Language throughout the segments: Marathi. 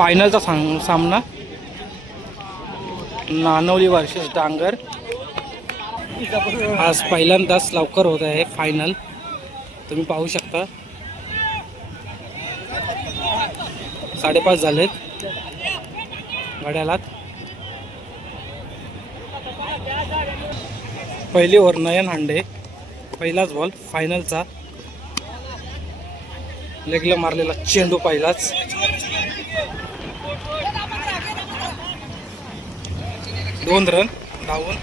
फायनलचा सामना नानवली वर्सेस डांगर. आज पहिल्यांदाच लवकर होत आहे फायनल. तुम्ही पाहू शकता 5:30 झालेत घड्याळात. पहिली ओव्हर नयन हांडे, पहिलाच बॉल फायनलचा. लेगला मारलेला चेंडू पहिलाच. दोन रन धावून.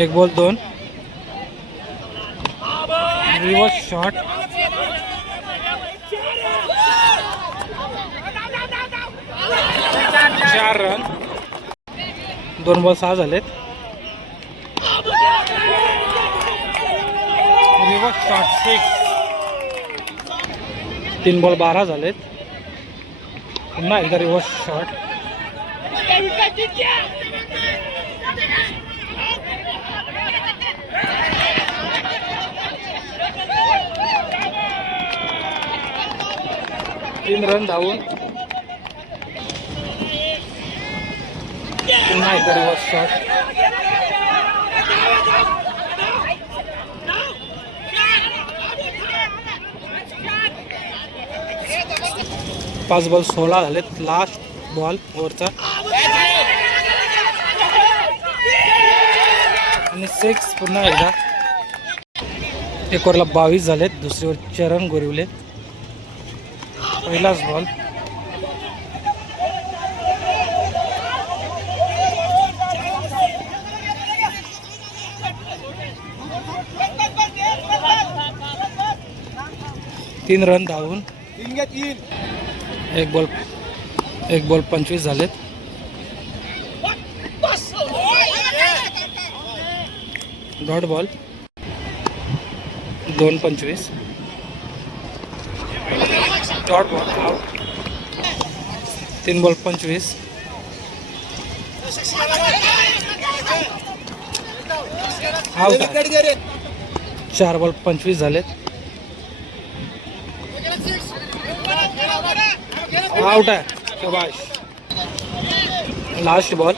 एक बॉल 2. Reverse shot. चार रन. 2 बॉल 6 झालेत. Reverse shot 6. 3 बॉल 12 झालेत. पुन्हा एकदा रिव्हर्स शॉट. तीन रन धावून. पुन्हा एकदा रिव्हर्स शॉट. 5 बॉल 16 झालेत. लास्ट बॉल ओव्हरचा आणि 6. पुन्हा एकदा. एक ओव्हरला 22 झालेत. दुसरी ओव्हर चरण गोरिवले. पहिलाच बॉल. तीन रन धावून. एक बॉल 25 झालेत. Dot ball 2-25. Dot ball out. 3 ball 25. Out. 4 ball 25 झालेत. आउट आहे. शबाश. Last ball.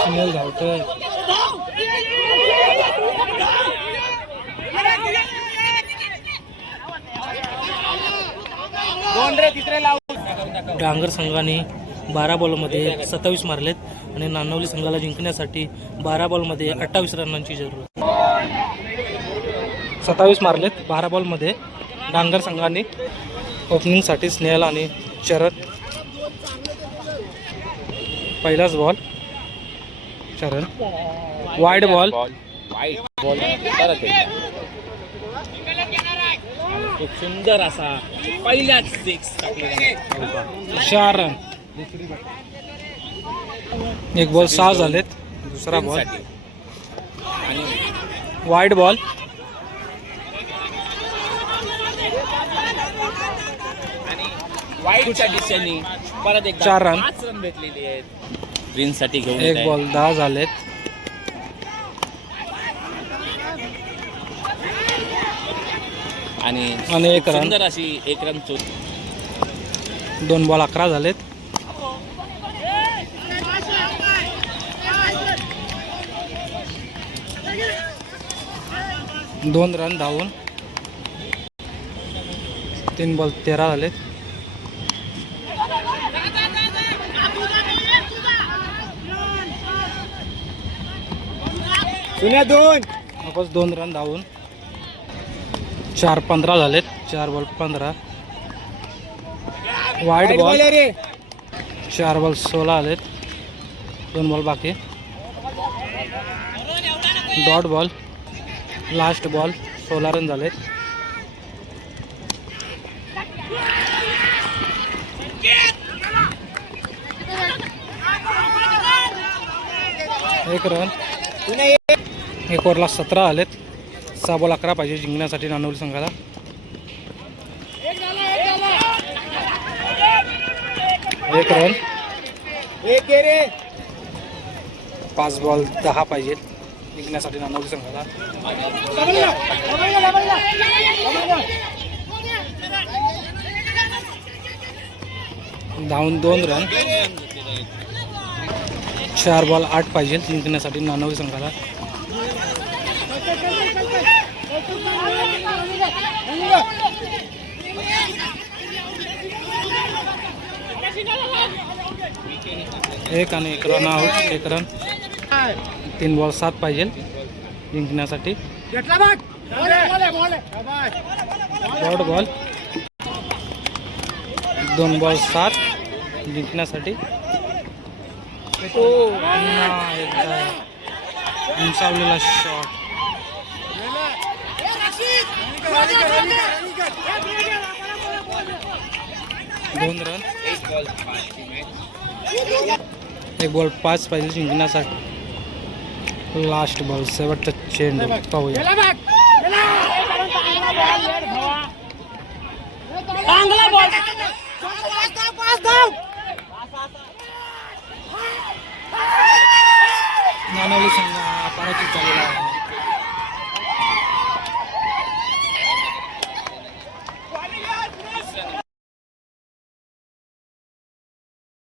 सुनील धावतोय. डांगर संघाने 12 बॉलमध्ये 27 मारलेत आणि नानवली संघाला जिंकण्यासाठी 12 बॉलमध्ये 28 रनांची जरूर. 27 मारलेत 12 बॉलमध्ये. डांगर संघाने ओपनिंगसाठी स्नेहल आणि चरण. पहिलाच बॉल चरण. Wide ball. खूप सुंदर असा पहिल्याच 6 टाकलेला. 4 रन. एक बॉल 6 झालेत. दुसरा बॉल वाईड बॉल. वाईडच्या दिशेने परत एकदा 4 रन. 5 रन भेटलेले आहेत ग्रीन साठी घेऊन. एक बॉल 10 झालेत. आणि एक रन. सुंदर अशी 1 रन. 2 बॉल 11 झालेत. दोन रन धावून. 3 बॉल 13 झालेत. वापस 2 रन धावून. 4-15 झालेत. 4 बॉल 15. Wide ball. 4 बॉल 16 आलेत. 2 बॉल बाकी. Dot ball. Last ball. 16 run झालेत. एक रन. एक ओव्हरला 17 आलेत. 6 बॉल 11 पाहिजे जिंकण्यासाठी नानवली संघाला. एक रन. 5 बॉल 10 पाहिजेत जिंकण्यासाठी नानवली संघाला. धावून 2 रन. 4 बॉल 8 पाहिजे जिंकण्यासाठी नानवली संघाला. एक आणि 1 रन आउट. 1 रन. 3 बॉल 7 पाहिजे जिंकण्यासाठी. Dot ball. 2 बॉल 7 जिंकण्यासाठी. पुन्हा एकदा उंचावलेला शॉट. 2 रन. 1 बॉल 5 पाहिजे जिंकण्यासाठी. लास्ट बॉल शेवटचा चेंडू पाहूया. नानवली संघ पराजित झालेला आहे.